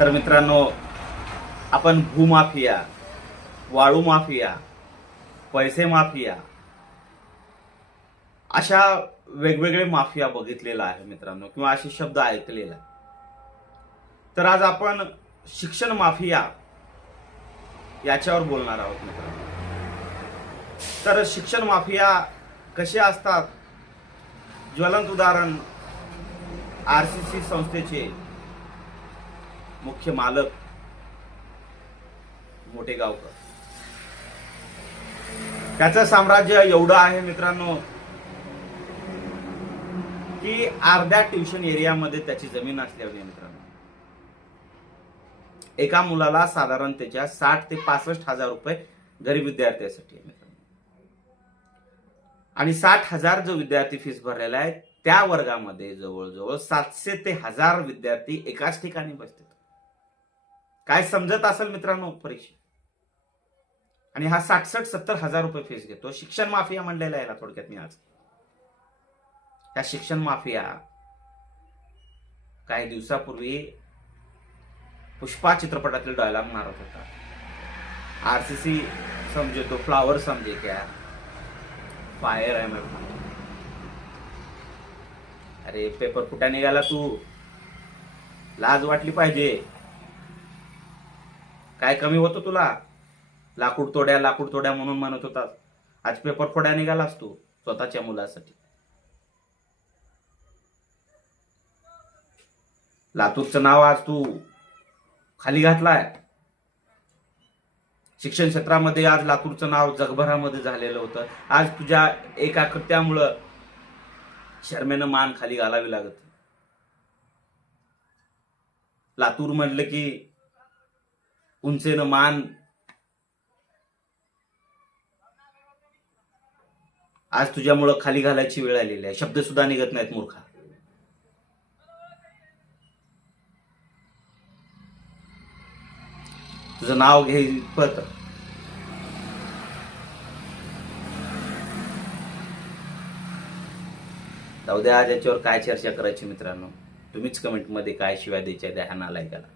तर मित्रांनो, आपण भूमाफिया, वाळू माफिया, पैसे माफिया अशा वेगवेगळे माफिया बघितलेला आहे मित्रांनो, किंवा असे शब्द ऐकलेला आहे. तर आज आपण शिक्षण माफिया याच्यावर बोलणार आहोत मित्रांनो. तर शिक्षण माफिया कसे असतात, ज्वलंत उदाहरण आरसीसी संस्थेचे मुख्य मालक मोठेगावकर. त्याचं साम्राज्य एवढं आहे मित्रांनो की अर्ध्या ट्युशन एरियामध्ये त्याची जमीन असल्याने मित्रांनो एका मुलाला साधारण त्याच्या 60 ते 65 हजार रुपये गरीब विद्यार्थ्यासाठी आहे मित्रांनो. आणि 60,000 जो विद्यार्थी फीस भरलेला आहे त्या वर्गामध्ये जवळजवळ 700 ते 1000 विद्यार्थी एकाच ठिकाणी बसतात. काय समजत असेल मित्रांनो परीक्षा. आणि हा 60-70 हजार रुपये फीस घेतो. शिक्षण माफिया म्हणलेला आहे थोडक्यात मी आज. त्या शिक्षण माफिया काही दिवसापूर्वी पुष्पा चित्रपटातील डायलॉग मारत होता, आरसीसी समझे तो फ्लावर समझे क्या, फायर आहे मैं. अरे पेपर फुटा निघाला तू, लाज वाटली पाहिजे. काय कमी होतं तुला? लाकूड तोड्या म्हणून म्हणत होतास. आज पेपर फोड्या निघालास तू स्वतःच्या मुलासाठी. लातूरचं नाव आज तू खाली घातलाय. शिक्षण क्षेत्रामध्ये आज लातूरचं नाव जगभरामध्ये झालेलं होतं. आज तुझ्या एका कृत्यामुळं शर्मेनं मान खाली घालावी लागत. लातूर म्हटलं की उंचेनं मान. आज तुझ्यामुळं खाली घालायची वेळ आलेली आहे. शब्द सुद्धा निघत नाहीत मूर्खा. तुझं नाव घे पत. जाऊ द्या, आज याच्यावर काय चर्चा करायची मित्रांनो, तुम्हीच कमेंट मध्ये काय शिवाय द्यायच्या द्या ह्या नालायकाला.